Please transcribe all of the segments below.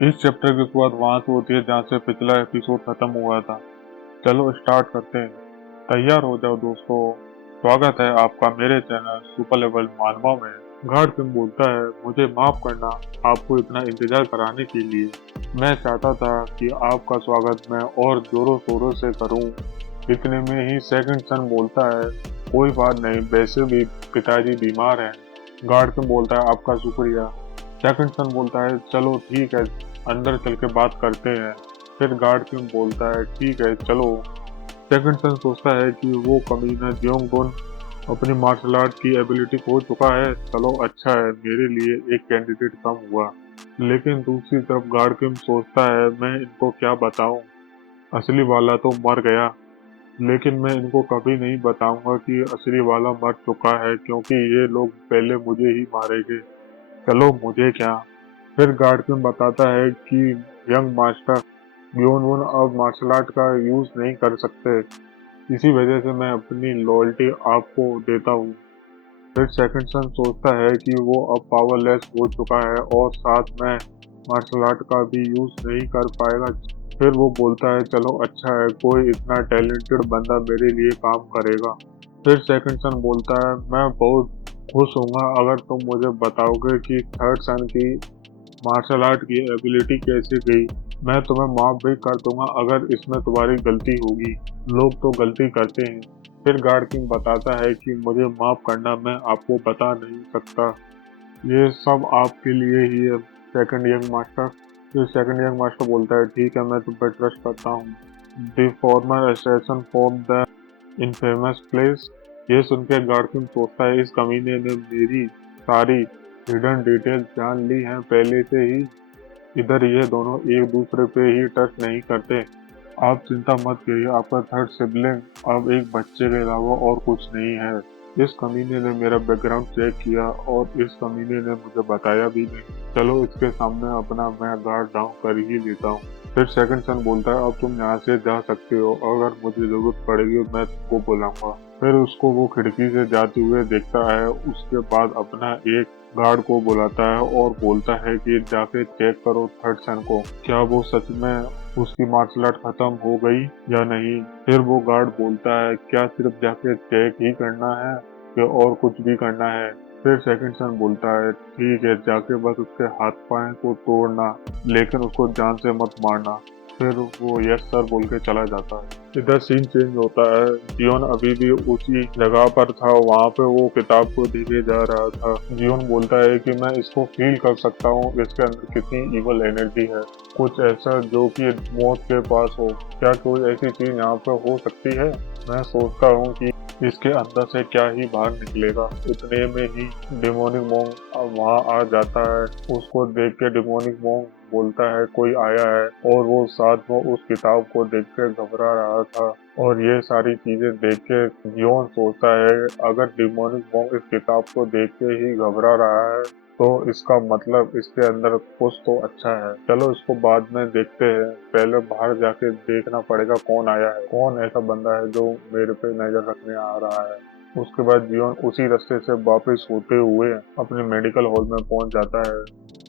इस चैप्टर की शुरुआत वहां से होती है जहाँ से पिछला एपिसोड खत्म हुआ था। चलो स्टार्ट करते हैं। तैयार हो जाओ दोस्तों। स्वागत है आपका मेरे चैनल सुपर लेवल मानवा में। गार्ड किंग बोलता है, मुझे माफ करना आपको इतना इंतजार कराने के लिए। मैं चाहता था कि आपका स्वागत मैं और जोरों शोरों से करूं। इतने में ही सेकंड सन बोलता है, कोई बात नहीं, वैसे भी पिताजी बीमार हैं। गार्ड किंग बोलता है, आपका शुक्रिया। सेकंड सन बोलता है, चलो ठीक है, अंदर चल के बात करते हैं। फिर गार्ड किंग बोलता है, ठीक है चलो। सेकंड सन सोचता है कि वो कमीना जियोंग गुन अपनी मार्शल आर्ट की एबिलिटी खो चुका है। चलो अच्छा है, मेरे लिए एक कैंडिडेट कम हुआ। लेकिन दूसरी तरफ गार्ड किंग सोचता है, मैं इनको क्या बताऊं, असली वाला तो मर गया। लेकिन मैं इनको कभी नहीं बताऊंगा कि असली वाला मर चुका है, क्योंकि ये लोग पहले मुझे ही मारेंगे। चलो मुझे क्या। फिर गार्डकिन बताता है कि यंग मास्टर ब्योन वुन अब मार्शल आर्ट का यूज नहीं कर सकते, इसी वजह से मैं अपनी लॉयल्टी आपको देता हूँ। फिर सेकंड सन सोचता है कि वो अब पावरलेस हो चुका है और साथ में मार्शल आर्ट का भी यूज नहीं कर पाएगा। फिर वो बोलता है, चलो अच्छा है, कोई इतना टैलेंटेड बंदा मेरे लिए काम करेगा। फिर सेकंड सन बोलता है, मैं बहुत खुश होऊंगा अगर तुम मुझे बताओगे कि थर्ड सन की मार्शल आर्ट की एबिलिटी कैसे गई। मैं तुम्हें माफ भी कर दूंगा अगर इसमें तुम्हारी गलती होगी। लोग तो गलती करते हैं। फिर गार्ड किंग बताता है कि मुझे माफ करना, मैं आपको बता नहीं सकता, ये सब आपके लिए ही है सेकंड यंग मास्टर। फिर सेकंड यंग मास्टर बोलता है, ठीक है, मैं तुम पर ट्रस्ट करता हूँ। The former assassin from the infamous place. ये सुन के गार्ड किंग सोचता है, इस कमीने ने मेरी सारी हिडन डिटेल्स जान ली हैं पहले से ही। इधर ये दोनों एक दूसरे पे ही टच नहीं करते। आप चिंता मत करिए, आपका थर्ड सिबलिंग अब एक बच्चे के अलावा और कुछ नहीं है। इस कमीने ने मेरा बैकग्राउंड चेक किया और इस कमीने ने मुझे बताया भी नहीं। चलो इसके सामने अपना मैं गार्ड डाउन कर ही लेता हूँ। फिर सेकंड सन बोलता है, अब तुम यहाँ से जा सकते हो, अगर मुझे जरूरत पड़ेगी मैं तुमको बुलाऊंगा। फिर उसको वो खिड़की से जाते हुए देखता है। उसके बाद अपना एक गार्ड को बुलाता है और बोलता है कि जाके चेक करो थर्ड सन को, क्या वो सच में उसकी मार्शल आर्ट खत्म हो गई या नहीं। फिर वो गार्ड बोलता है, क्या सिर्फ जाके चेक ही करना है या और कुछ भी करना है। फिर सेकंड सन बोलता है, ठीक है, जाके बस उसके हाथ पाए को तोड़ना, लेकिन उसको जान से मत मारना। फिर वो यस सर बोल के चला जाता है। इधर सीन चेंज होता है। जियोन अभी भी उसी जगह पर था, वहाँ पे वो किताब को देखे जा रहा था। जियोन बोलता है कि मैं इसको फील कर सकता हूँ, इसके अंदर कितनी इवल एनर्जी है, कुछ ऐसा जो कि मौत के पास हो। क्या कोई ऐसी चीज यहाँ पे हो सकती है। मैं सोचता हूँ कि इसके अंदर से क्या ही बाहर निकलेगा। उतने में ही डिमोनिक मोंग वहाँ आ जाता है। उसको देख के डिमोनिक मोंग बोलता है, कोई आया है, और वो साथ में उस किताब को देख के घबरा रहा था। और ये सारी चीजें देख के जियोन सोचता है, अगर डिमोनिक मोंग इस किताब को देख के ही घबरा रहा है तो इसका मतलब इसके अंदर कुछ तो अच्छा है। चलो इसको बाद में देखते हैं, पहले बाहर जाके देखना पड़ेगा कौन आया है, कौन ऐसा बंदा है जो मेरे पे नजर रखने आ रहा है। उसके बाद जियोन उसी रास्ते से वापस होते हुए अपने मेडिकल हॉल में पहुंच जाता है।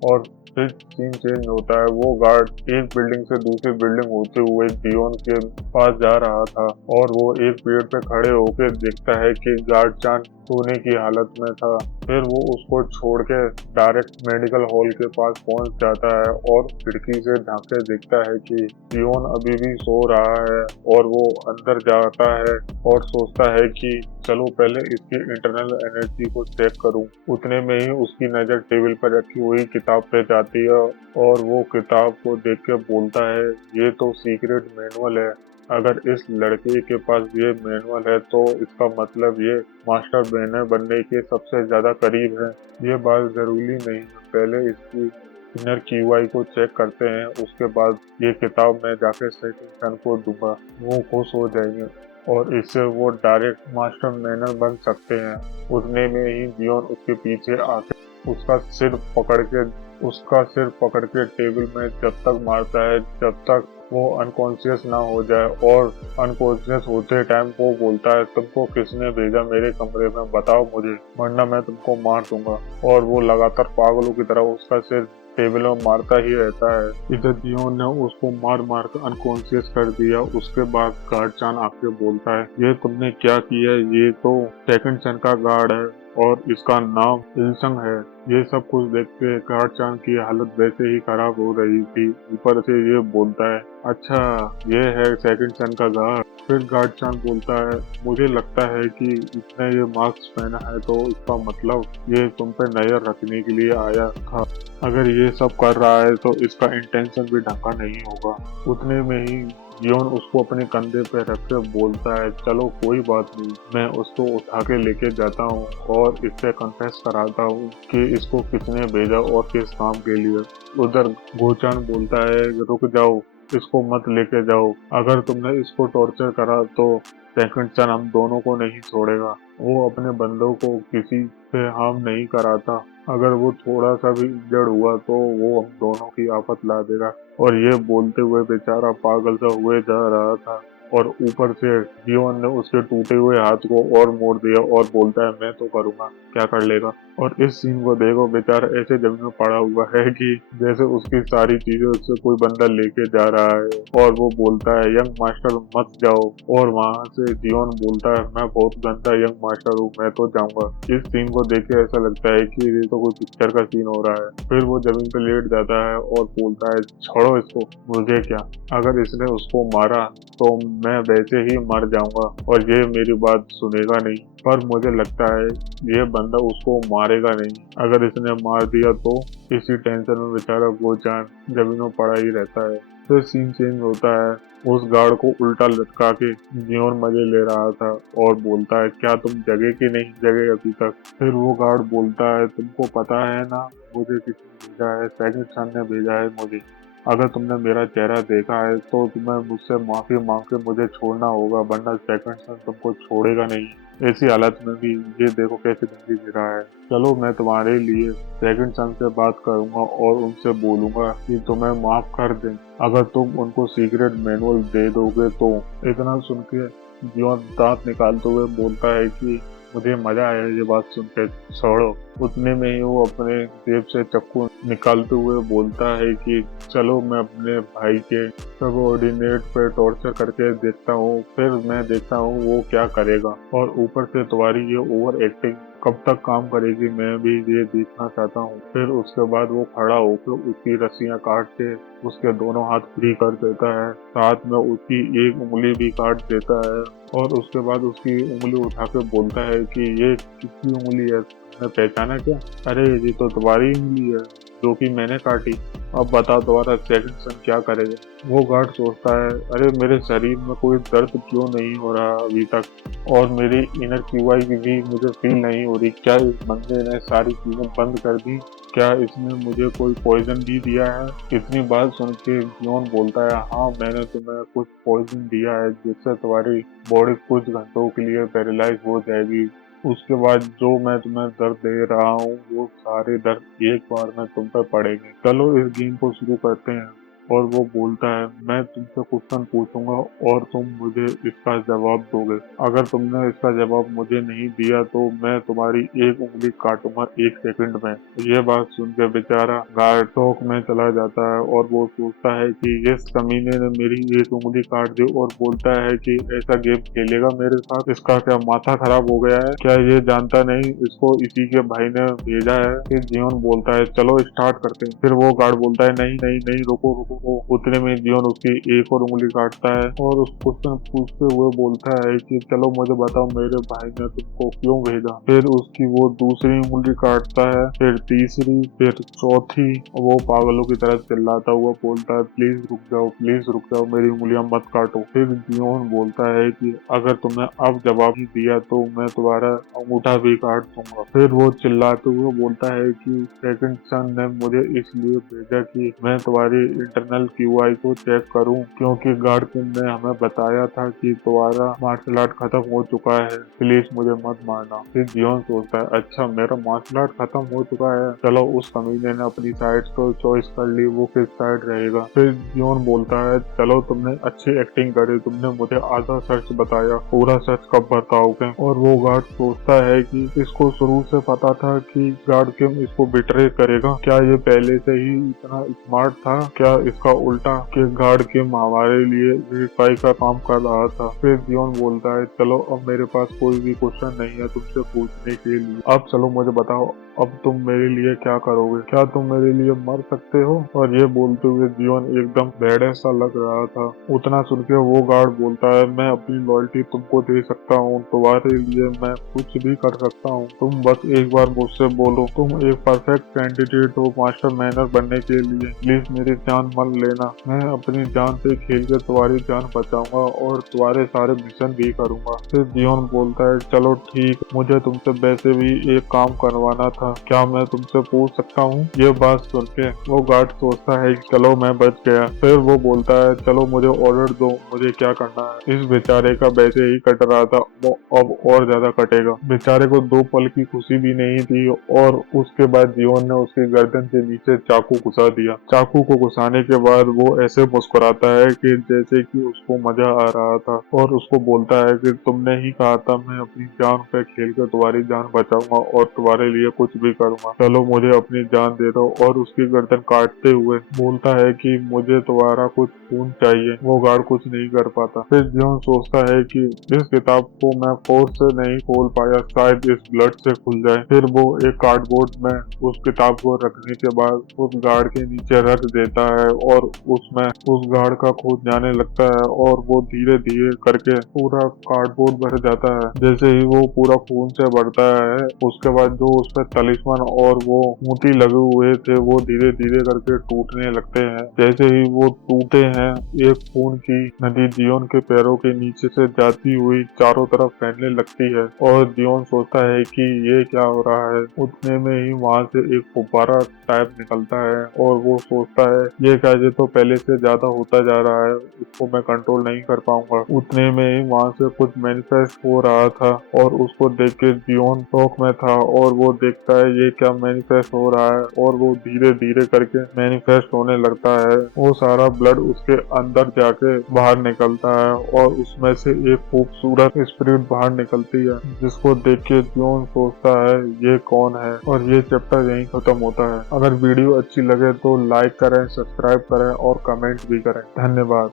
और फिर सीन चेंज होता है। वो गार्ड एक बिल्डिंग से दूसरी बिल्डिंग होते हुए जियोन के पास जा रहा था, और वो एक पेड़ पे खड़े होकर देखता है कि गार्ड चान सोने की हालत में था। फिर वो उसको छोड़ के डायरेक्ट मेडिकल हॉल के पास पहुंच जाता है और खिड़की से झांक के देखता है कि जियोन अभी भी सो रहा है। और वो अंदर जाता है और सोचता है कि चलो पहले इसकी इंटरनल एनर्जी को चेक करूं। उतने में ही उसकी नज़र टेबल पर रखी हुई किताब पे जाती है और वो किताब को देख के बोलता है, ये तो सीक्रेट मैनुअल है। अगर इस लड़के के पास ये मैनुअल है तो इसका मतलब ये मास्टर ब्रेनर बनने के सबसे ज्यादा करीब है। ये बात जरूरी नहीं है, पहले इसकी इनर क्यूआई को चेक करते हैं, उसके बाद ये किताब मैं जाके सेकंड सन को दूंगा, वो खुश हो जाएंगे और इससे वो डायरेक्ट मास्टर ब्रेनर बन सकते हैं। उतने में ही जियोन उसके पीछे आके उसका सिर पकड़ के टेबल में जब तक मारता है जब तक वो अनकॉन्शियस ना हो जाए। और अनकॉन्शियस होते टाइम वो बोलता है, तुमको किसने भेजा मेरे कमरे में, बताओ मुझे, वरना मैं तुमको मार दूंगा। और वो लगातार पागलों की तरह उसका सिर टेबल में मारता ही रहता है। इधर जियोन ने उसको मार मार कर अनकॉन्शियस कर दिया। उसके बाद गार्ड चान आके बोलता है, ये तुमने क्या किया? ये तो सेकंड सन का गार्ड है और इसका नाम इल्संग है। ये सब कुछ देख के गार्ड चान की हालत वैसे ही खराब हो रही थी। ऊपर से ये बोलता है, अच्छा ये है सेकंड सन का गार्ड। फिर गार्ड चान बोलता है, मुझे लगता है कि इसने ये मास्क पहना है तो इसका मतलब ये तुम पे नजर रखने के लिए आया था। अगर ये सब कर रहा है तो इसका इंटेंशन भी ढंगा नहीं होगा। उतने में ही जियोन उसको अपने कंधे पे रख के बोलता है, चलो कोई बात नहीं, मैं उसको उठा के लेके जाता हूँ और इससे कन्फेस कराता हूँ कि इसको किसने भेजा और किस काम के लिए। उधर गोचान बोलता है, रुक जाओ, इसको मत लेके जाओ। अगर तुमने इसको टॉर्चर करा तो सेकंड सन हम दोनों को नहीं छोड़ेगा। वो अपने बंदों को किसी से हार्म नहीं कराता। अगर वो थोड़ा सा भी इंजर्ड हुआ तो वो हम दोनों की आफत ला देगा। और ये बोलते हुए बेचारा पागल सा हुए जा रहा था और ऊपर से जियोन ने उसके टूटे हुए हाथ को और मोड़ दिया और बोलता है, मैं तो करूंगा, क्या कर लेगा। और इस सीन को देखो, बेचारा ऐसे जमीन में पड़ा हुआ है कि जैसे उसकी सारी चीजें उससे कोई बंदा लेके जा रहा है। और वो बोलता है, यंग मास्टर मत जाओ। और वहां से जियोन बोलता है, मैं बहुत गंदा यंग मास्टर हूँ, मैं तो जाऊंगा। इस सीन को देख के ऐसा लगता है कि ये तो कोई पिक्चर का सीन हो रहा है। फिर वो जमीन पे लेट जाता है और बोलता है, छोड़ो इसको, मुझे क्या, अगर इसने उसको मारा तो मैं वैसे ही मर जाऊंगा और ये मेरी बात सुनेगा नहीं। पर मुझे लगता है ये बंदा उसको मारेगा नहीं। अगर इसने मार दिया तो इसी टेंशन में बेचारा गोचान जमीन में पड़ा ही रहता है। फिर सीन चेंज होता है। उस गार्ड को उल्टा लटका के जियोन मजे ले रहा था और बोलता है, क्या तुम जगे कि नहीं जगे अभी तक? फिर वो गार्ड बोलता है, तुमको पता है ना मुझे किसने भेजा है? सेकंड सन ने भेजा है मुझे। अगर तुमने मेरा चेहरा देखा है तो तुम्हें मुझसे माफी मांग के मुझे छोड़ना होगा, वरना सेकंड सन तुमको छोड़ेगा नहीं। ऐसी हालत में भी ये देखो कैसे जिंदगी जी रहा है। चलो मैं तुम्हारे लिए सेकंड सन से बात करूंगा और उनसे बोलूंगा कि तुम्हें माफ कर दें, अगर तुम उनको सीक्रेट मैनुअल दे दोगे तो। इतना सुन के जियोन दांत निकालते हुए बोलता है कि मुझे मजा आया ये बात सुन के, छोड़ो। उतने में ही वो अपने जेब से चाकू निकालते हुए बोलता है कि चलो मैं अपने भाई के सबऑर्डिनेट पे टॉर्चर करके देखता हूँ, फिर मैं देखता हूँ वो क्या करेगा। और ऊपर से तुम्हारी ये ओवर एक्टिंग कब तक काम करेगी, मैं भी ये देखना चाहता हूँ। फिर उसके बाद वो खड़ा होकर उसकी रस्सियां काट के उसके दोनों हाथ फ्री कर देता है, साथ में उसकी एक उंगली भी काट देता है। और उसके बाद उसकी उंगली उठा के बोलता है कि ये किसकी उंगली है, तुमने पहचाना क्या? अरे ये तो तुम्हारी उंगली है जो कि मैंने काटी। अब बताओ तुम्हारा सेकंड सन क्या करेगा? वो गार्ड सोचता है, अरे मेरे शरीर में कोई दर्द क्यों नहीं हो रहा अभी तक, और मेरी इनर क्यूआई भी मुझे फील नहीं हो रही। क्या इस बंदे ने सारी चीजें बंद कर दी? क्या इसने मुझे कोई पॉइजन भी दिया है? इतनी बात सुन के जियोन बोलता है, हाँ मैंने तुम्हें कुछ पॉइजन दिया है जिससे तुम्हारी बॉडी कुछ घंटों के लिए पैरालाइज हो जाएगी। उसके बाद जो मैं तुम्हें दर्द दे रहा हूँ वो सारे दर्द एक बार में तुम पर पड़ेंगे। चलो इस गेम को शुरू करते हैं। और वो बोलता है, मैं तुमसे क्वेश्चन पूछूंगा और तुम मुझे इसका जवाब दोगे। अगर तुमने इसका जवाब मुझे नहीं दिया तो मैं तुम्हारी एक उंगली काटूंगा 1 सेकंड में। ये बात सुन के बेचारा गार्ड शौक में चला जाता है और वो सोचता है कि इस कमीने ने मेरी एक उंगली काट दी और बोलता है कि ऐसा गेम खेलेगा मेरे साथ, इसका क्या माथा खराब हो गया है क्या? ये जानता नहीं इसको इसी के भाई ने भेजा है। फिर जियोन बोलता है, चलो स्टार्ट करते हैं। फिर वो गार्ड बोलता है, नहीं नहीं नहीं, रुको रुको। उतने में जियोन उसकी एक और उंगली काटता है और उस क्वेश्चन पूछते हुए बोलता है कि चलो मुझे बताओ मेरे भाई ने तुमको क्यों भेजा। फिर उसकी वो दूसरी उंगली काटता है, फिर तीसरी, फिर चौथी। वो पागलों की तरह चिल्लाता हुआ बोलता है, प्लीज रुक जाओ, मेरी उंगलियां मत काटो। फिर जियोन बोलता है कि अगर तुमने अब जवाब नहीं दिया तो मैं तुम्हारा अंगूठा भी काट दूंगा। फिर वो चिल्लाते हुए बोलता है कि सेकंड सन ने मुझे इसलिए भेजा कि मैं तुम्हारी इंटरनल इंटरनल QI को चेक करूं, क्योंकि गार्ड किम ने हमें बताया था कि तुम्हारा मार्शल आर्ट खत्म हो चुका है, प्लीज मुझे मत मारना। फिर जियोन सोचता है, अच्छा मेरा मार्शल आर्ट खत्म हो चुका है, चलो उस कमीने ने अपनी साइड तो चॉइस कर ली, वो किस साइड रहेगा। फिर जियोन बोलता है, चलो तुमने अच्छी एक्टिंग करी, तुमने मुझे आधा सच बताया, पूरा सच कब बताओगे। और वो गार्ड सोचता है कि इसको शुरू से पता था कि गार्ड किम इसको बिट्रे करेगा, क्या ये पहले से ही इतना स्मार्ट था, क्या इसका उल्टा कि गार्ड किम हमारे लिए वेरीफाई का काम कर रहा था। फिर जियोन बोलता है, चलो अब मेरे पास कोई भी क्वेश्चन नहीं है तुमसे पूछने के लिए, अब चलो मुझे बताओ अब तुम मेरे लिए क्या करोगे, क्या तुम मेरे लिए मर सकते हो। और ये बोलते हुए जियोन एकदम बेड़े सा लग रहा था। उतना सुन के वो गार्ड बोलता है, मैं अपनी लॉयल्टी तुमको दे सकता हूँ, तुम्हारे लिए मैं कुछ भी कर सकता हूँ, तुम बस एक बार मुझसे बोलो, तुम एक परफेक्ट कैंडिडेट हो मास्टर मैनर बनने के लिए, प्लीज मेरी जान मत लेना, मैं अपनी जान से खेल के तुम्हारी जान बचाऊंगा और तुम्हारे सारे मिशन भी करूंगा। फिर जियोन बोलता है, चलो ठीक, मुझे तुमसे वैसे भी एक काम करवाना था, क्या मैं तुमसे पूछ सकता हूँ। ये बात सुन के वो गार्ड सोचता है कि चलो मैं बच गया। फिर वो बोलता है, चलो मुझे ऑर्डर दो, मुझे क्या करना है। इस बेचारे का वैसे ही कट रहा था, वो अब और ज्यादा कटेगा। बेचारे को 2 पल की खुशी भी नहीं थी और उसके बाद जियोन ने उसकी गर्दन के नीचे चाकू घुसा दिया। चाकू को घुसाने के बाद वो ऐसे मुस्कुराता है कि जैसे कि उसको मजा आ रहा था और उसको बोलता है कि तुमने ही कहा था मैं अपनी जान पे खेल कर तुम्हारी जान बचाऊंगा और तुम्हारे लिए कुछ भी करूंगा, चलो मुझे अपनी जान दे दो। और उसकी गर्दन काटते हुए बोलता है कि मुझे तुम्हारा कुछ खून चाहिए। वो गार्ड कुछ नहीं कर पाता। फिर जियोन सोचता है कि इस किताब को मैं फोर्स से नहीं खोल पाया, शायद इस ब्लड से खुल जाए। फिर वो एक कार्डबोर्ड में उस किताब को रखने के बाद उस गार्ड के नीचे रख देता है और उसमें उस गार्ड का खून जाने लगता है और वो धीरे धीरे करके पूरा कार्डबोर्ड भर जाता है। जैसे ही वो पूरा खून से भरता है, उसके बाद जो उस पर तलिस्मान और वो मोती लगे हुए थे वो धीरे धीरे करके टूटने लगते हैं। जैसे ही वो टूटे हैं, एक खून की नदी जियोन के पैरों के नीचे से जाती हुई चारों तरफ फैलने लगती है और जियोन सोचता है कि ये क्या हो रहा है। उतने में ही वहां से एक फुब्बारा टाइप निकलता है और वो सोचता है ये क्या, ये तो पहले से ज्यादा होता जा रहा है, इसको मैं कंट्रोल नहीं कर पाऊंगा। उतने में ही वहां से कुछ मैनिफेस्ट हो रहा था और उसको देख के जियोन शॉक में था और वो देखता है ये क्या मैनिफेस्ट हो रहा है और वो धीरे धीरे करके मैनिफेस्ट होने लगता है। वो सारा ब्लड उसके अंदर जाके बाहर निकलता है और उसमें से एक खूबसूरत स्पिरिट बाहर निकलती है, जिसको देख के जियोन सोचता है ये कौन है। और ये चैप्टर यहीं खत्म होता है। अगर वीडियो अच्छी लगे तो लाइक करें, सब्सक्राइब करें और कमेंट भी करें। धन्यवाद।